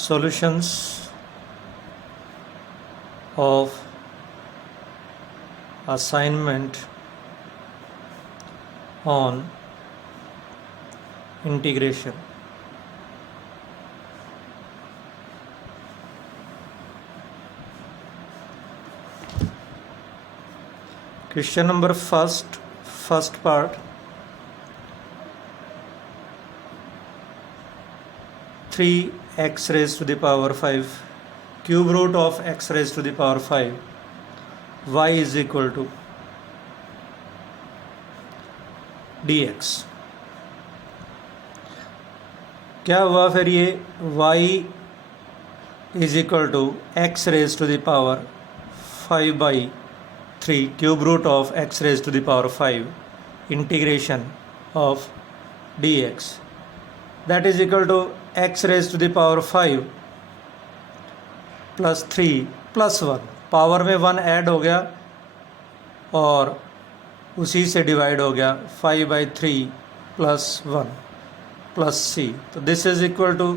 solutions of assignment on integration. Question number first part. 3x raised to the power 5 cube root of x raised to the power 5 y is equal to dx. क्या हुआ फिर ये y is equal to x raise to the power 5/3 cube root of x raise to the power 5 integration of dx that is equal to x raised to the power 5 plus 3 plus 1 power में 1 add हो गया और उसी से divide हो गया 5/3 plus 1 plus c. तो this is equal to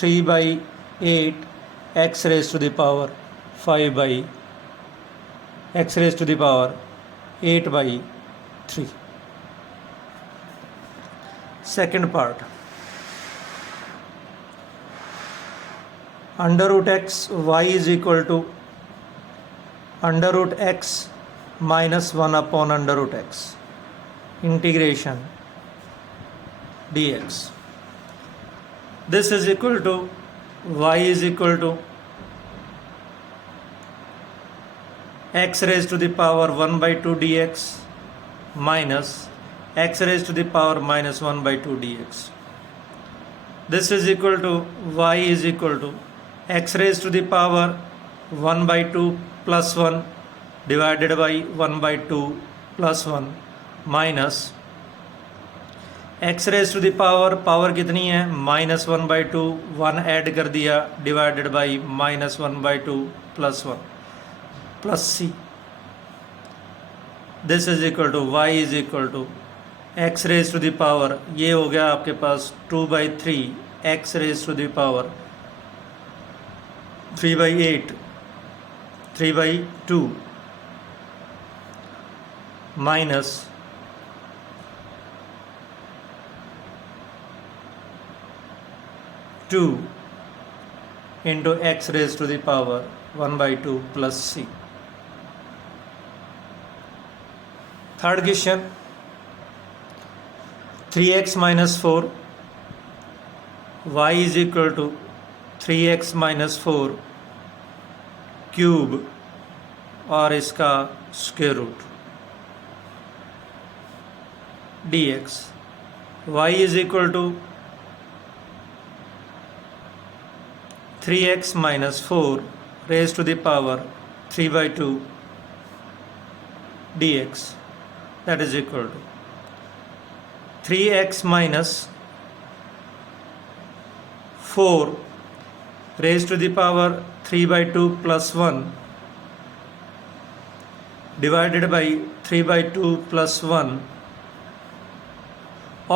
3/8 x raise to the power 5 x raise to the power 8/3. Second part. Under root x y is equal to under root x minus 1 upon under root x integration dx. This is equal to y is equal to x raise to the power 1/2 dx minus x raise to the power minus 1/2 dx. This is equal to y is equal to x raised to the power 1/2 plus 1 divided by 1/2 plus 1 minus x raised to the power कितनी है minus 1/2 1 add कर दिया divided by minus 1/2 plus 1 plus c. This is equal to y is equal to x raise to the power ये हो गया आपके पास 2/3 x raise to the power 3/8 3/2 minus two into x raise to the power 1/2 plus c. Third question. 3x minus 4 y is equal to 3x minus 4 cube और इसका square root dx. y is equal to 3x minus 4 raise to the power 3/2 dx that is equal to 3x minus 4 raised to the power 3/2 plus 1 divided by 3/2 plus 1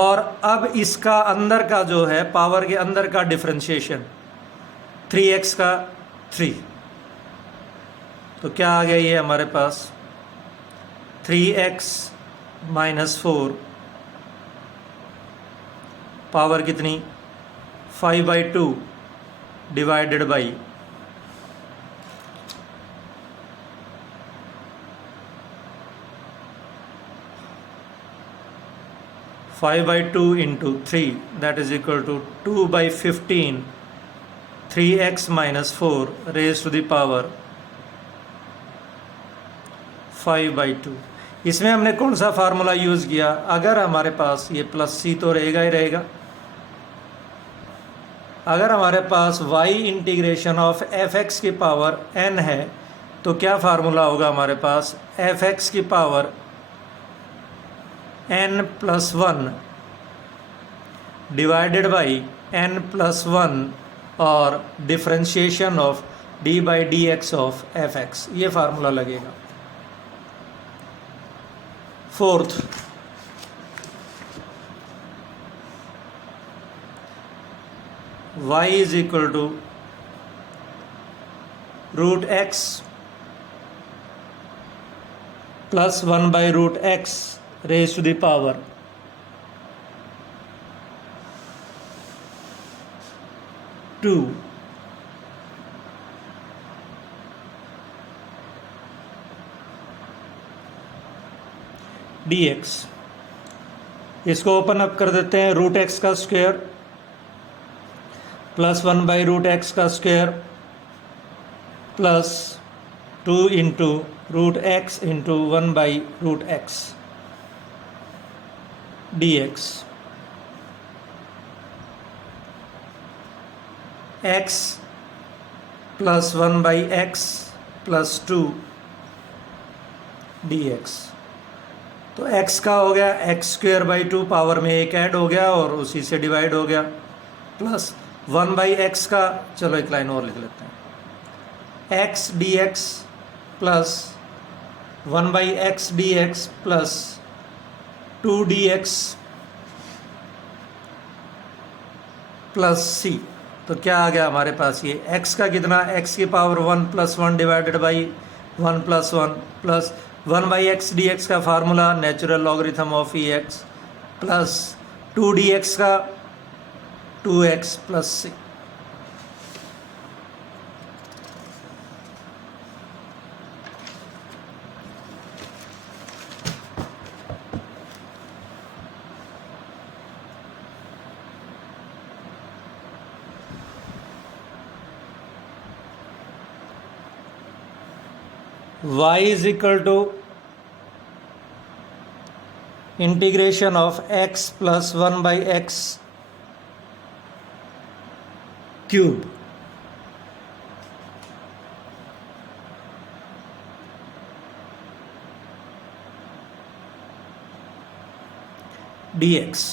और अब इसका अंदर का जो है power के अंदर का डिफरेंशिएशन 3x का 3. तो क्या आ गया ये हमारे पास 3x माइनस 4 पावर कितनी 5/2 divided by 5/2 into 3 that is equal to 2/15 3x minus 4 raised to the power 5/2. इसमें हमने कौन सा फार्मूला यूज़ किया. अगर हमारे पास ये प्लस c तो रहेगा ही रहेगा. अगर हमारे पास y इंटीग्रेशन ऑफ f(x) की पावर n है तो क्या फार्मूला होगा हमारे पास f(x) की power n plus 1 divided by n plus 1 और differentiation of d/dx of f(x). ये फार्मूला लगेगा. Fourth, y is equal to root x plus 1 by root x raise to the power 2 dx। इसको open up कर देते हैं, root x का square plus 1 by root x का square plus 2 into root x into 1 by root x dx। x plus 1 by x plus 2 dx। तो x का हो गया एक्स स्क्वेयर बाई 2, पावर में एक ऐड हो गया और उसी से डिवाइड हो गया, प्लस 1 बाई एक्स का, चलो एक लाइन और लिख लेते हैं, x dx plus 1 by x dx plus 2 dx plus c। तो क्या आ गया हमारे पास, ये x का कितना, x की power 1 plus 1 divided by 1 plus 1 plus 1 by x d x का formula natural logarithm of e x plus 2 d x का 2x plus c. y is equal to integration of x plus 1 by x cube dx।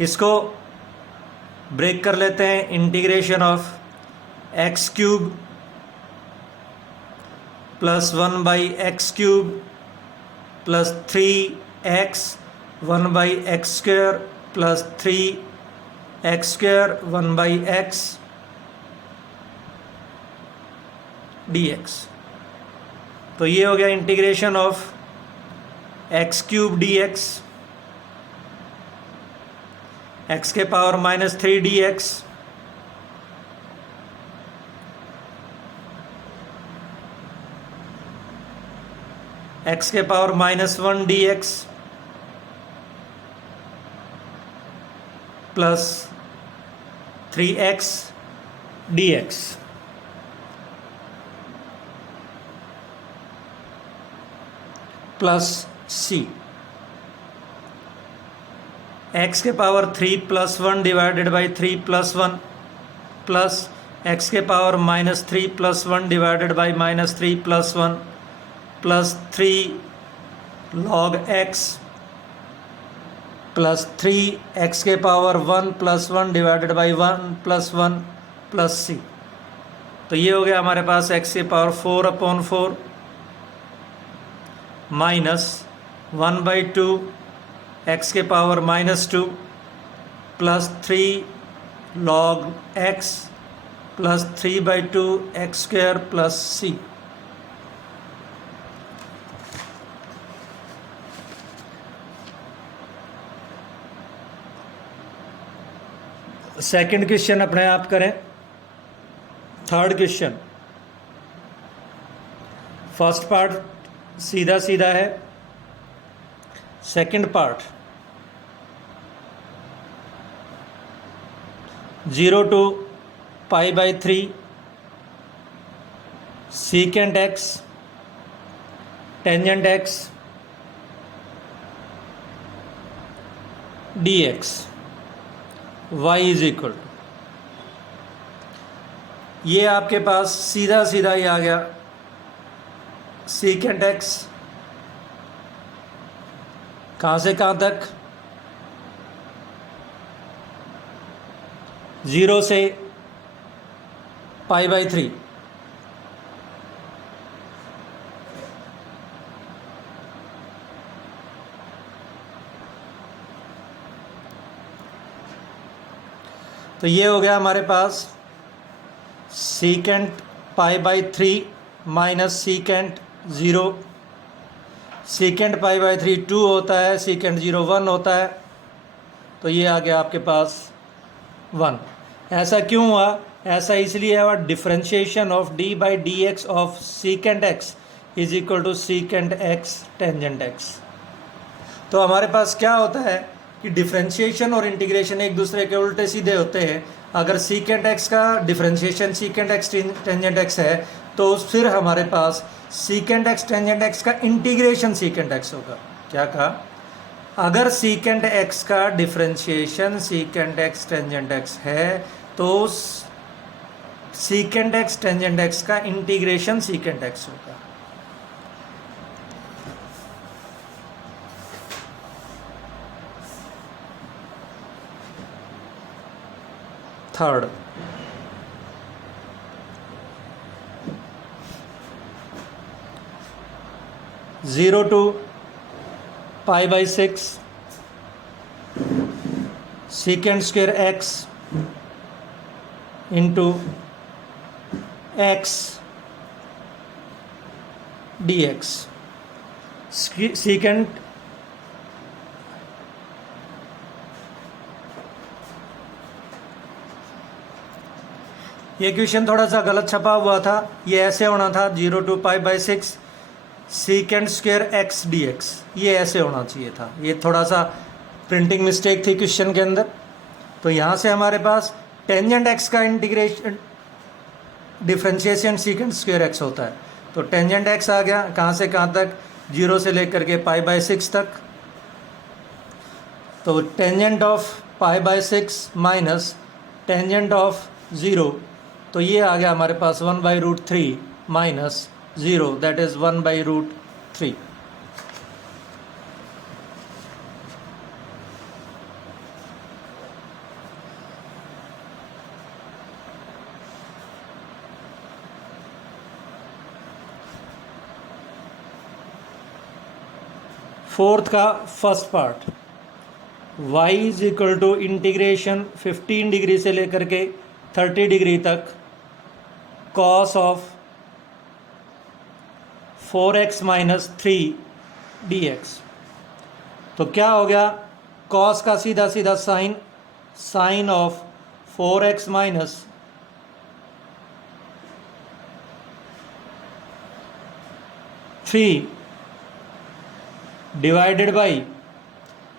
इसको break कर लेते हैं, integration of x cube plus 1 by x cube plus 3x 1 by x square plus 3x square 1 by x dx। तो ये हो गया integration of x cube dx, x के power minus 3 dx x के power minus 1 dx plus 3x dx plus c। x के power 3 plus 1 divided by 3 plus 1 plus x के power minus 3 plus 1 divided by minus 3 plus 1 plus 3 log x plus 3x के power 1 plus 1 divided by 1 plus 1 plus c। तो ये हो गया हमारे पास x के power 4/4 minus 1 by 2 x के power minus 2 plus 3 log x plus 3 by 2 x square plus c। Second question अपने आप करें। थर्ड क्वेश्चन, फर्स्ट पार्ट सीधा सीधा है, second part 0 to pi by 3 secant x tangent x d x y is equal to, ये आपके पास सीधा सीधा ही आ गया, सीकेंट एक्स कहाँ से कहाँ तक, 0 से पाई बाई 3, तो ये हो गया हमारे पास secant pi by 3 minus secant 0। Secant pi by 3 2 होता है, सीकेंट 0 1 होता है, तो ये आ गया आपके पास 1। ऐसा क्यों हुआ? ऐसा इसलिए हुआ, differentiation of d by d x of secant x is equal to secant x tangent x. तो हमारे पास क्या होता है कि डिफ्रेंशिएशन और इंटीग्रेशन एक दूसरे के उल्टे सीधे होते हैं। अगर सीकेंट एक्स का differentiation secant x tangent x है, तो फिर हमारे पास सीकेंट एक्स टेंजेंट एक्स का इंटीग्रेशन सीकेंट एक्स होगा। क्या कहा? अगर सीकेंट एक्स का differentiation secant x tangent x है, तो सीकेंट एक्स टेंजेंट एक्स का इंटीग्रेशन सीकेंट एक्स होगा। Third, zero to pi by 6 secant square x into x d x. Secant ये क्वेश्चन थोड़ा सा गलत छपा हुआ था, ये ऐसे होना था 0 to pi by 6 secant square x d x, ये ऐसे होना चाहिए था। ये थोड़ा सा प्रिंटिंग मिस्टेक थी क्वेश्चन के अंदर। तो यहाँ से हमारे पास टेंजेंट एक्स का integration differentiation secant square x होता है। तो टेंजेंट एक्स आ गया, कहाँ से कहाँ तक? 0 से लेकर के पाई बाई 6 तक। तो tangent of pi by 6 minus tangent of 0, तो ये आ गया हमारे पास 1/√3 माइनस 0, दैट इज 1/√3। फोर्थ का first part, y is equal to integration 15 degree से लेकर के 30 डिग्री तक cos of 4x minus 3 dx। तो क्या हो गया? कॉस का सीधा सीधा sine, sine of 4x minus 3 divided by,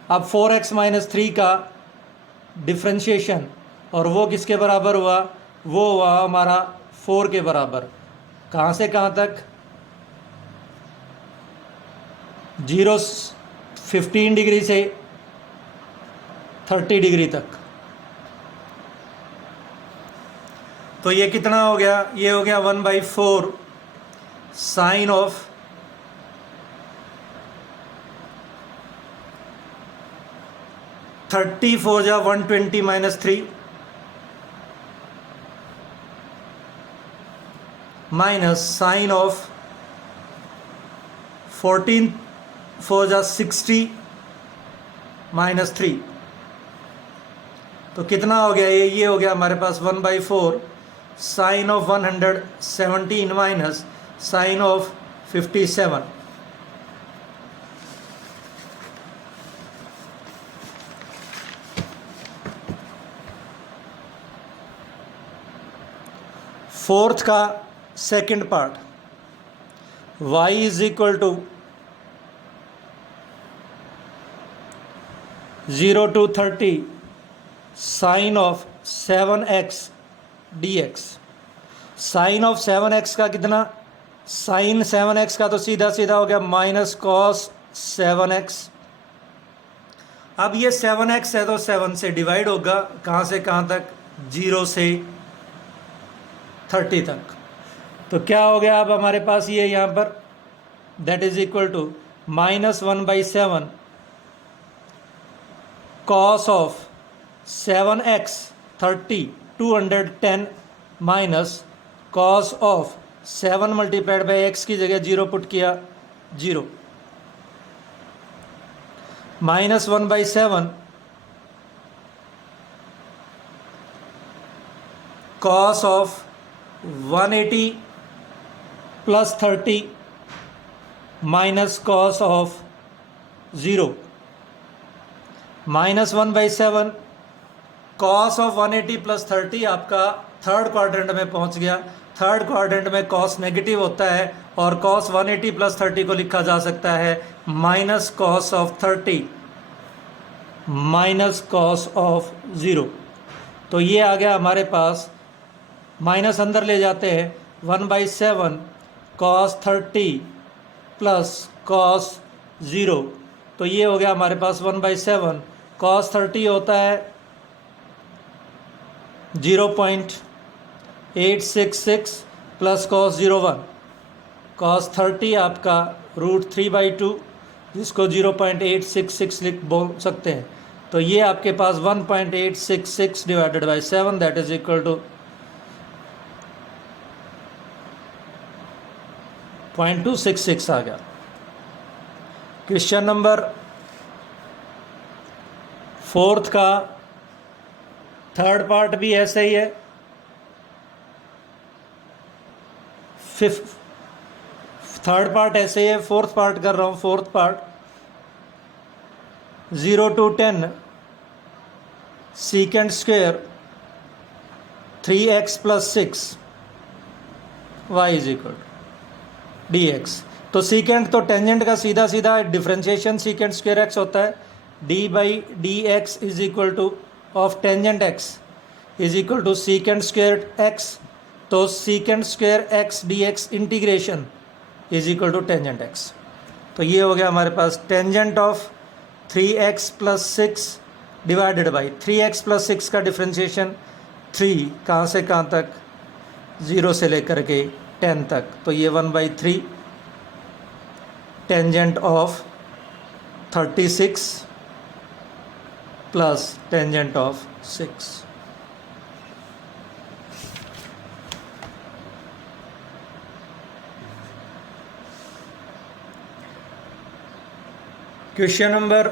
अब 4x माइनस 3 का डिफ्रेंशिएशन, और वो किसके बराबर हुआ? वो हुआ हमारा 4 के बराबर। कहाँ से कहाँ तक? 15 डिग्री से 30 डिग्री तक। तो ये कितना हो गया? ये हो गया 1/4 साइन ऑफ 34 जा 120 माइनस 3 माइनस साइन ऑफ 14 4 जा 60 माइनस 3। तो कितना हो गया? ये हो गया हमारे पास 1/4 sine of 117 minus sine of 57। Fourth का second part, y is equal to 0 to 30 sine of 7x dx। Sine of 7x का कितना? साइन 7x का तो सीधा सीधा हो गया माइनस कॉस 7x। अब ये 7x है तो 7 से डिवाइड होगा, कहाँ से कहाँ तक? 0 से 30 तक। तो क्या हो गया अब हमारे पास ये यहाँ पर, that is equal to -1/7 cos of 7x 30 210 minus cos of 7 multiplied by x की जगह 0 पुट किया, 0 -1/7 cos of 180 plus 30 minus cos of 0 minus 1/7 cos of 180 plus 30 आपका थर्ड क्वाड्रेंट में पहुंच गया। थर्ड क्वाड्रेंट में cos नेगेटिव होता है और cos 180 plus 30 को लिखा जा सकता है minus cos of 30 minus cos of 0। तो ये आ गया हमारे पास, माइनस अंदर ले जाते हैं, 1/7 cos 30 प्लस cos 0। तो ये हो गया हमारे पास 1/7 cos 30 होता है 0.866 प्लस cos 0 1। cos 30 आपका √3/2 जिसको 0.866 बोल सकते हैं। तो ये आपके पास 1.866 divided by 7 that is equal to 0.266 आ गया। क्वेश्चन नंबर 4 का थर्ड पार्ट भी ऐसे ही है। थर्ड पार्ट ऐसे ही है, फोर्थ पार्ट कर रहा हूँ। Fourth part 0 to 10 secant square 3x plus 6 y is equal to dx। तो सीकेंट तो टेंजेंट का सीधा सीधा डिफरेंशिएशन सीकेंट स्क्वायर x होता है, d by d x is equal to of tangent x is equal to secant square x। तो secant square x dx integration is equal to tangent x। तो ये हो गया हमारे पास tangent of 3x plus 6 divided by 3x plus 6 का differentiation 3 कहाँ से कहाँ तक, 0 से लेकर के 10 तक। तो ये 1/3 tangent of 36 plus tangent of 6। Question number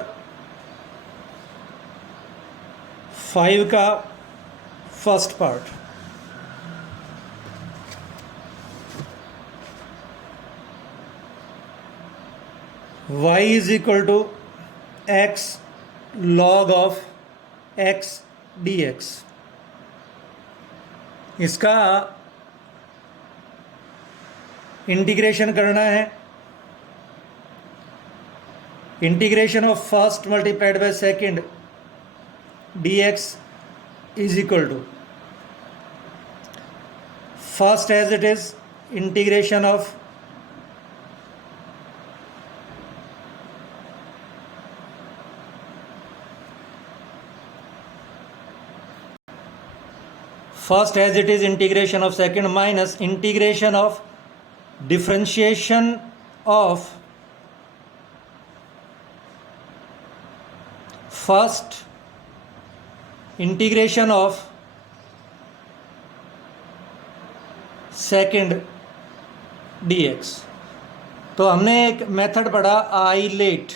5 का first part, y is equal to x log of x dx। इसका इंटीग्रेशन करना है। Integration of first multiplied by second dx is equal to first as it is integration of first as it is integration of second minus integration of differentiation of first integration of second dx। तो हमने एक method पढ़ा islet,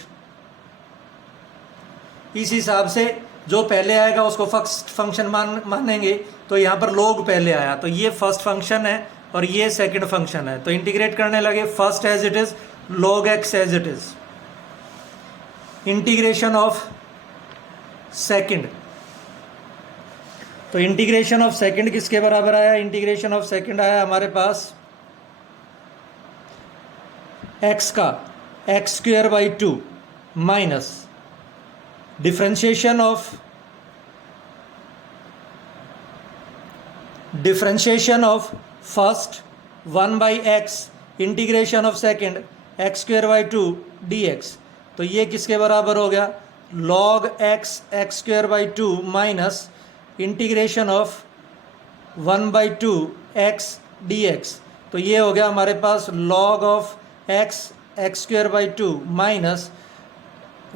इस हिसाब से जो पहले आएगा उसको फर्स्ट फंक्शन मानेंगे। तो यहाँ पर log पहले आया, तो ये फर्स्ट फंक्शन है और ये सेकंड फंक्शन है। तो इंटीग्रेट करने लगे, first as it is log x as it is, integration of second. तो इंटीग्रेशन ऑफ सेकंड किसके बराबर आया, इंटीग्रेशन ऑफ सेकंड आया हमारे पास x का x² / 2 minus differentiation of first 1/x integration of second x² / 2 dx। तो ये किसके बराबर हो गया, log x x² / 2 minus integration of 1/2 x dx। तो ये हो गया हमारे पास log of x x² / 2 minus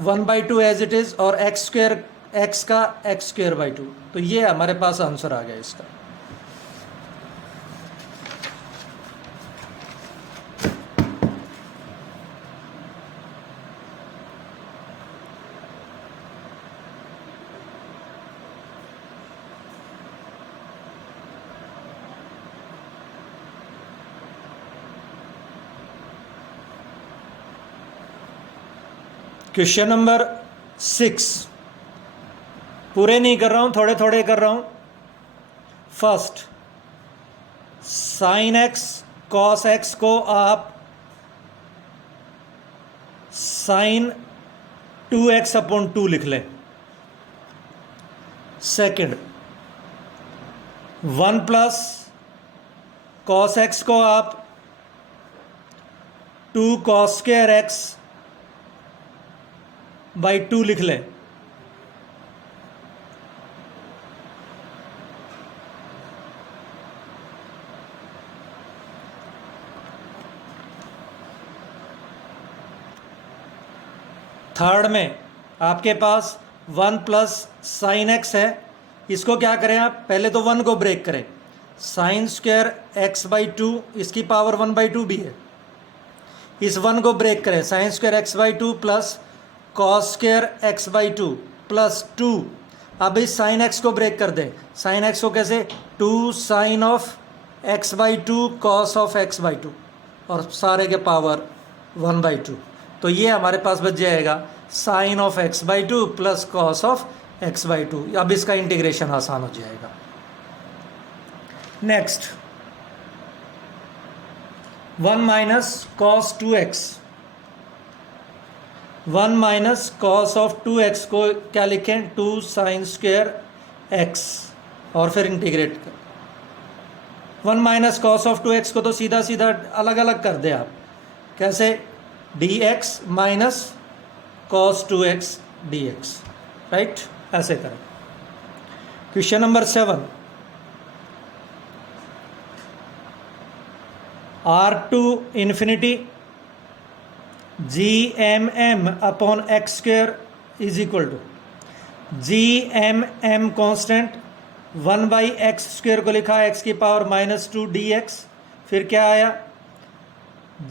1/2 as it is और x का x² / 2। तो ये हमारे पास आंसर आ गया इसका। क्वेश्चन नंबर 6, पूरे नहीं कर रहा हूं, थोड़े थोड़े कर रहा हूं। First, sine x cos x को आप साइन 2x/2 लिख लें। सेकंड, 1 प्लस कॉस एक्स को आप 2 cos स्क्वायर एक्स बाई 2 लिख लें। थर्ड में आपके पास 1 प्लस साइन एक्स है, इसको क्या करें आप, पहले तो 1 को ब्रेक करें। साइन स्क्वायर एक्स बाई 2, इसकी पावर 1/2 भी है, इस 1 को ब्रेक करें। Sine square x by 2 plus cos square x by 2 plus 2। अब इस साइन एक्स को ब्रेक कर दें। साइन एक्स को कैसे, 2 sine of x by 2 cos of x by 2, और सारे के पावर 1/2। तो ये हमारे पास बच जाएगा sine of x by 2 plus cos of x by 2। अब इसका इंटीग्रेशन आसान हो जाएगा। Next, 1 minus cos 2x, 1 minus cos of 2x को क्या लिखें, 2 साइन स्क्वायर x, और फिर इंटीग्रेट कर। 1 माइनस कॉस ऑफ 2x को तो सीधा सीधा अलग अलग कर दे आप। कैसे, dx minus cos 2x dx, right, ऐसे करें। Question number 7, R2 infinity GMM/x² is equal to GMM constant 1/x² को लिखा x की पावर -2 dx, फिर क्या आया,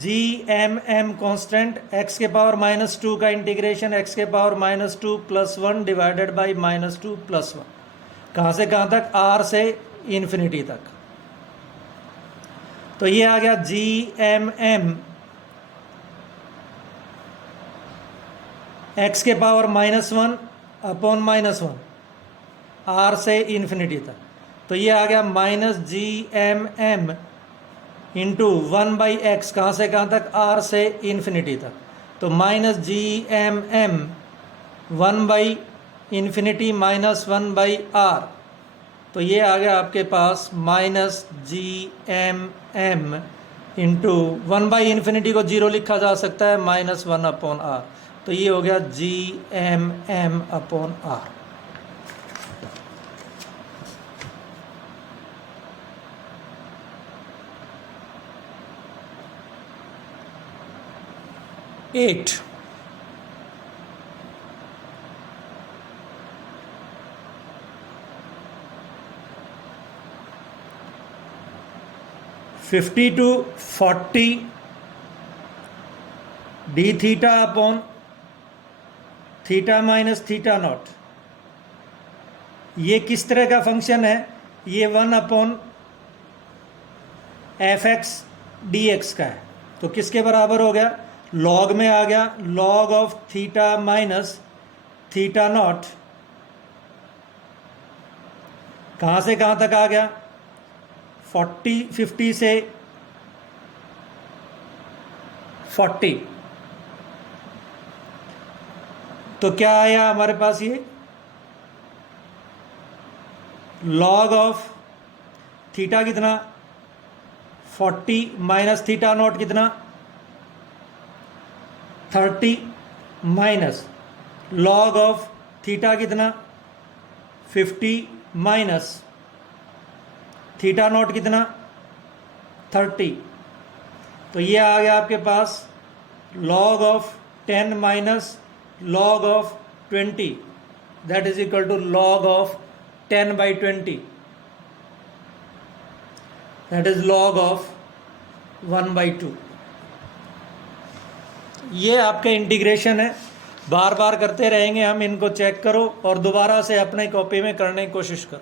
GMM कॉन्स्टेंट x के पावर -2 का इंटीग्रेशन x के पावर -2 + 1 डिवाइडेड बाई -2 + 1। कहाँ से कहाँ तक, R से इन्फिनिटी तक। तो ये आ गया GMM x के पावर -1/-1 R से इन्फिनिटी तक। तो ये आ गया -GMM इंटू 1/x, कहाँ से कहाँ तक, R से इन्फिनिटी तक। तो -GMM 1/∞ -1/R। तो ये आ गया आपके पास -GMM इंटू 1/∞ को 0 लिखा जा सकता है, -1/R। तो ये हो गया GMM/R। At, fifty to 40 d theta upon theta minus theta naught. ये किस तरह का फंक्शन है, ये 1/fx dx का है। तो किसके बराबर हो गया, लॉग में आ गया, log of theta minus theta not. कहाँ से कहाँ तक आ गया, 50 से 40। तो क्या आया हमारे पास, ये लॉग ऑफ थीटा कितना, 40 माइनस थीटा नॉट कितना, 30 माइनस लॉग ऑफ थीटा कितना, 50 माइनस थीटा नॉट कितना, 30। तो ये आ गया आपके पास log of 10 minus log of 20, that is equal to log of 10/20, that is log of 1/2। ये आपका इंटीग्रेशन है, बार बार करते रहेंगे हम, इनको चेक करो और दोबारा से अपने कॉपी में करने की कोशिश करो।